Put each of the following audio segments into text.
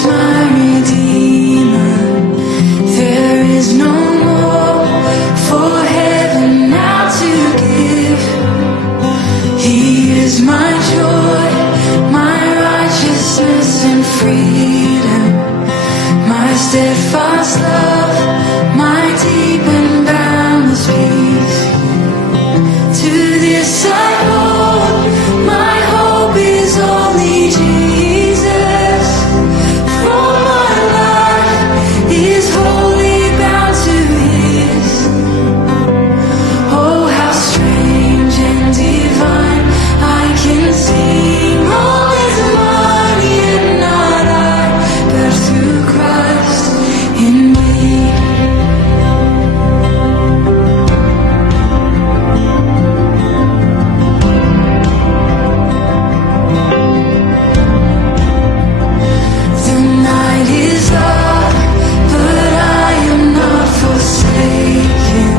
is my Redeemer. There is no more for heaven now to give. He is my joy, my righteousness and freedom, my steadfast love, my deep and boundless peace. To this I hold, my hope is only Jesus. For my life is wholly bound to His. Oh, how strange and divine, I can sing all is mine, yet not I, but through Christ in me. The night is up, but I am not forsaken.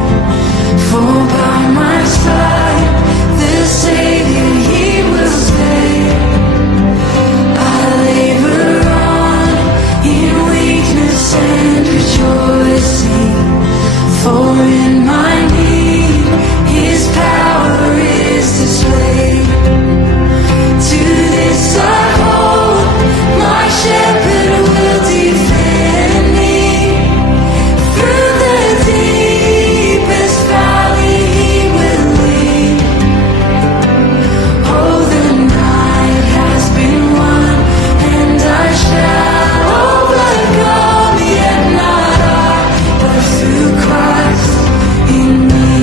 For by my side, the Savior, He will stay. I labor on in weakness and rejoicing, for in my need His power is displayed. To this I hold, my shepherd will defend me. Through the deepest valley He will lead. Oh, the night has been won, and I shall overcome, yet not I, but through Christ in me.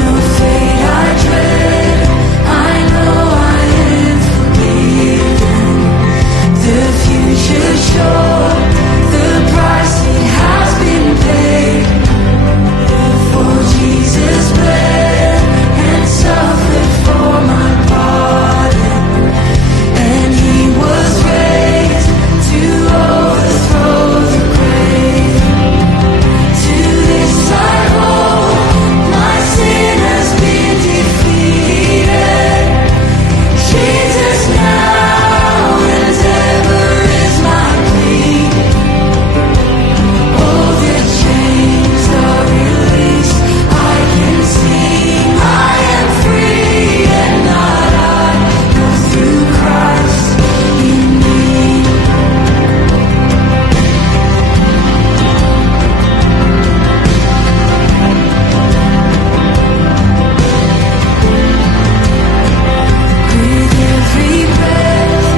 No fate I dread, I know I am forgiven. The future sure, the price it has been paid. For Jesus bled and suffered for my pardon, and He was raised to overthrow the grave. To this I hold, my sin has been defeated. Jesus now and ever is my plea. Oh, the chains are released, I can sing, I am free, and not I, but through Christ in me. With every breath,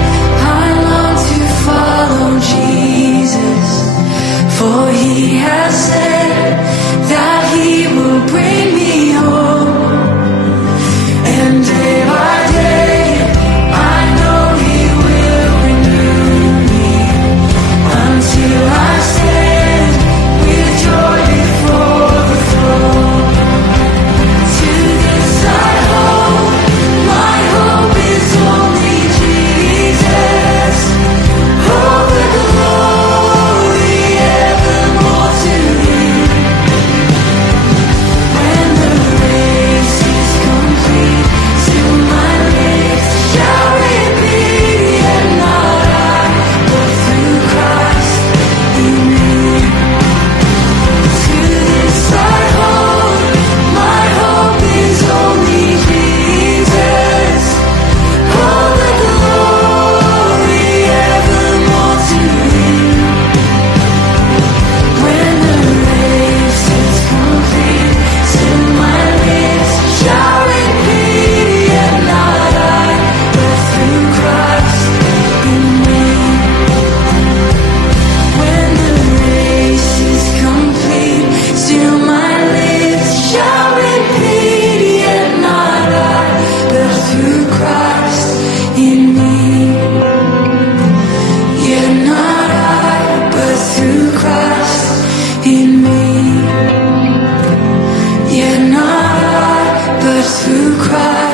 I long to follow Jesus, for He has said that He will bring me home. And day by day, I know He will renew me, until I stand with joy before the throne. To this I hold, my hope is only Jesus. Oh, the glory evermore to Him. When the race is complete, still my lips shall repeat, yet not I, but through Christ in me. To this I hold, my hope is only Jesus. Oh, the glory evermore to Him. When the race is complete, still my lips shall repeat, yet not I, but through Christ in me. When the race is complete, still my lips shall repeat, yet not I, but through Christ in me. Yet not I, but through Christ in me. Yet not I, but through Christ.